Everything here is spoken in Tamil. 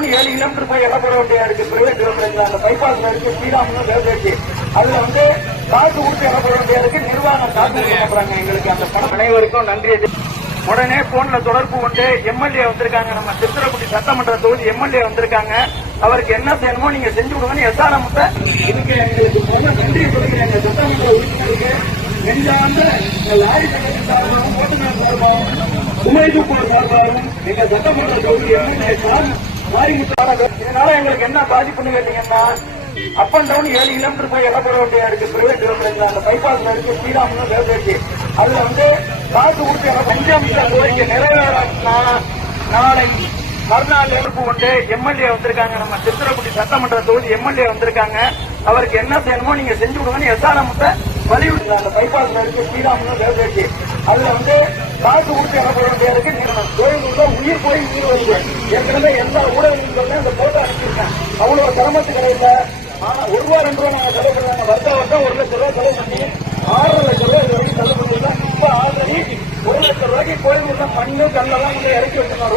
டவுன் ஏழு கிலோமீட்டர் போய் இறப்பட வேண்டியா இருக்கு? பிரைவேட் ரோட்ல அந்த பைபாஸ்ல இருக்கு ஸ்ரீராமன் வேலைக்கு அதுல வந்து காசு ஊட்டி இறப்பட வேண்டியா இருக்கு? நிர்வாகம் காசு கொடுக்குறாங்க எங்களுக்கு அந்த பணம். அனைவருக்கும் நன்றி. உடனே போன்ல தொடர்பு கொண்டு எம்எல்ஏ வந்திருக்காங்க. நம்ம திருத்துறைப்பூண்டி சட்டமன்ற தொகுதி எம்எல்ஏ வந்திருக்காங்க. அவருக்கு என்ன செய்யணுமோ நீங்க செஞ்சு கொடுங்கன்னு எஸ்ஆர்எம் இதுக்கு எங்களுக்கு முதல்ல நன்றி சொல்லுங்க எங்க சட்டமன்ற உறுப்பினருக்கு நெஞ்சார்ந்த இந்த லாரி சங்கத்தின் சார்பாகவும் ஓட்டுநர் சார்பாகவும் சுமை சார்பாகவும் எங்க சட்டமன்ற தொகுதி எம்எல்ஏ சார் மாரிமுத்தான இதனால எங்களுக்கு என்ன பாதிப்புன்னு கேட்டீங்கன்னா அப் அண்ட் டவுன் ஏழு கிலோமீட்டர் போய் இறப்பட வேண்டியா இருக்கு. பிரைவேட் ரோட்ல அந்த பைபாஸ் இருக்கு. ஸ்ரீராமன் வேலைக்கு அதுல வந்து காசு ஊட்டி பஞ்சம் கோரிக்கை நிறைவேறா நாளை மறுநாள் எதிர்ப்பு கொண்டு எம்எல்ஏ வந்திருக்காங்க. நம்ம திருத்துறைப்பூண்டி சட்டமன்ற தொகுதி எம்எல்ஏ வந்திருக்காங்க. அவருக்கு என்ன செய்யணுமோ நீங்க செஞ்சு கொடுங்கன்னு எஸ்ஆர்எம் வலியுறுத்தி அந்த பைபாஸ் இருக்கு. ஸ்ரீராமன் வேலைக்கு அதுல வந்து காசு கொடுத்து இறப்பட வேண்டியா இருக்கு நீங்க கோயிலுள்ள உயிர் போய் உயிர் வருது. ஏற்கனவே எல்லா ஊடகங்களுமே அந்த போட்டோ அனுப்பியிருக்கேன் அவ்வளவு சிரமத்து கிடையாது ஆனா ஒரு ரூபா ரெண்டு ரூபா நாங்க செலவு பண்ணுவாங்க வருஷம் வருஷம் ஒரு லட்சம் ரூபாய் செலவு பண்ணி ஆறரை லட்சம் ரூபாய் இது வரைக்கும் செலவு பண்ணிருக்கோம் இப்ப ஆல்ரெடி ஒரு லட்சம் ரூபாய்க்கு கோயில் மண்ணு கல்லெல்லாம் வந்து இறக்கி வச்சிருக்கோம்